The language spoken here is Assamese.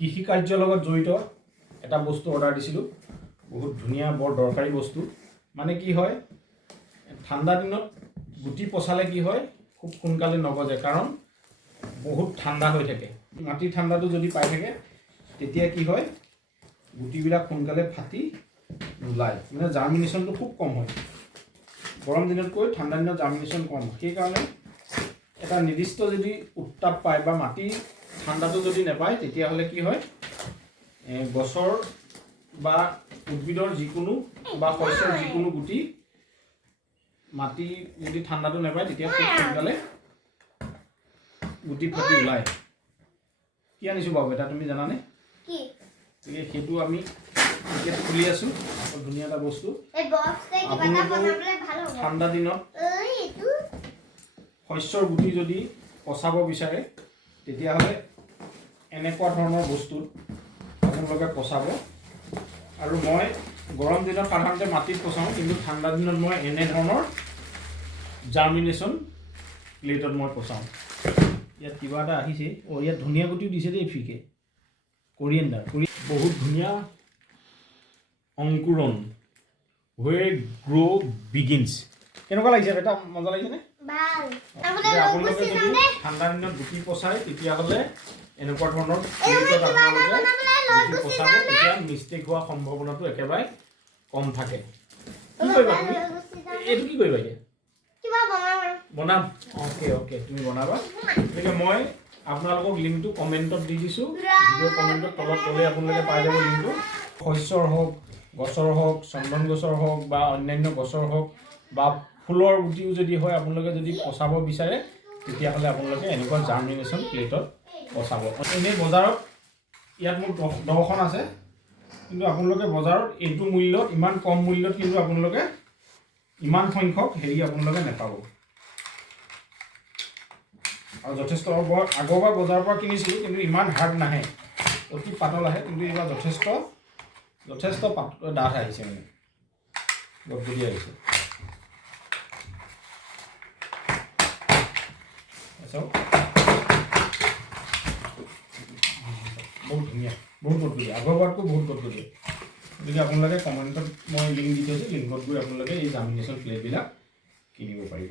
কৃষি কাৰ্যৰ লগত জড়িত এটা বস্তু অৰ্ডাৰ দিছিলোঁ। বহুত ধুনীয়া বৰ দৰকাৰী বস্তু। মানে কি হয়, ঠাণ্ডা দিনত গুটি পচালে কি হয়, খুব সোনকালে নগজে, কাৰণ বহুত ঠাণ্ডা হৈ থাকে। মাটিৰ ঠাণ্ডাটো যদি পাই থাকে তেতিয়া কি হয়, গুটিবিলাক সোনকালে ফাটি নোলায়, মানে জাৰ্মিনেশ্যনটো খুব কম হয়। গৰম দিনতকৈ ঠাণ্ডা দিনত জাৰ্মিনেশ্যন কম। সেইকাৰণে এটা নিৰ্দিষ্ট যদি উত্তাপ পায় বা মাটিৰ ঠাণ্ডাটো যদি নাপায়, তেতিয়াহ'লে কি হয়, গছৰ বা উদ্ভিদৰ যিকোনো বা শস্যৰ যিকোনো গুটি মাটি যদি ঠাণ্ডাটো নাপায়, তেতিয়া খুব সোনকালে গুটি ফাটি ওলায়। কি আনিছোঁ বাবু, এটা তুমি জানানে? গতিকে সেইটো আমি এতিয়া খুলি আছোঁ। ধুনীয়া এটা বস্তু। ঠাণ্ডা দিনত শস্যৰ গুটি যদি পচাব বিচাৰে, তেতিয়াহ'লে এনেকুৱা ধৰণৰ বস্তুত আপোনালোকে পচাব। আৰু মই গৰম দিনত সাধাৰণতে মাটিত পচাওঁ, কিন্তু ঠাণ্ডা দিনত মই এনেধৰণৰ জাৰ্মিনেশ্যন প্লেটত মই পচাওঁ। ইয়াত কিবা এটা আহিছে, ইয়াত ধনিয়া গুটিও দিছে দেই, ফ্ৰীকে কৰিয়েণ্ডাৰ। বহুত ধুনীয়া অংকুৰণ, হুৱেৰ গ্ৰ' বিগিনছ। কেনেকুৱা লাগিছে? এটা মজা লাগিছেনে? আপোনালোকে যদি ঠাণ্ডা দিনত গুটি পচায়, তেতিয়াহ'লে এনেকুৱা ধৰণৰ প্লেটত আপোনালোকে গুটি পচাব, তেতিয়া মিষ্টেক হোৱাৰ সম্ভাৱনাটো একেবাৰে কম থাকে। কি কৰিবা তুমি? এইটো কি কৰিবা এতিয়া? বনাম? অ'কে, তুমি বনাবা। গতিকে মই আপোনালোকক লিংকটো কমেণ্টত দি দিছোঁ। ভিডিঅ' কমেণ্টত তলত তলে আপোনালোকে পাই যাব লিংকটো। শস্যৰ হওক, গছৰ হওক, চন্দন গছৰ হওক বা অন্যান্য গছৰ হওক বা ফুলৰ গুটিও যদি হয়, আপোনালোকে যদি পচাব বিচাৰে, তেতিয়াহ'লে আপোনালোকে এনেকুৱা জাৰ্মিনেশ্যন প্লেটত পচাব। এনেই বজাৰত ইয়াত মোৰ 10খন আছে, কিন্তু আপোনালোকে বজাৰত এইটো মূল্যত, ইমান কম মূল্যত কিন্তু আপোনালোকে ইমান সংখ্যক আপোনালোকে নাপাব। আৰু যথেষ্ট আগৰবাৰ বজাৰৰ পৰা কিনিছিলোঁ, কিন্তু ইমান হাৰ্ড নাহে, অতি পাতল আহে। কিন্তু এইবাৰ যথেষ্ট ডাঠ আহিছে, মানে গদগদি আহিছে। বহুত ধুনীয়া, বহুত গদগদি, আগৰবাৰতকৈ বহুত গদগদি। গতিকে আপোনালোকে কমেণ্টত মই লিংক দি থৈছোঁ, লিংকত গৈ আপোনালোকে এই জাৰ্মিনেশ্যন প্লেটবিলাক কিনিব পাৰিব।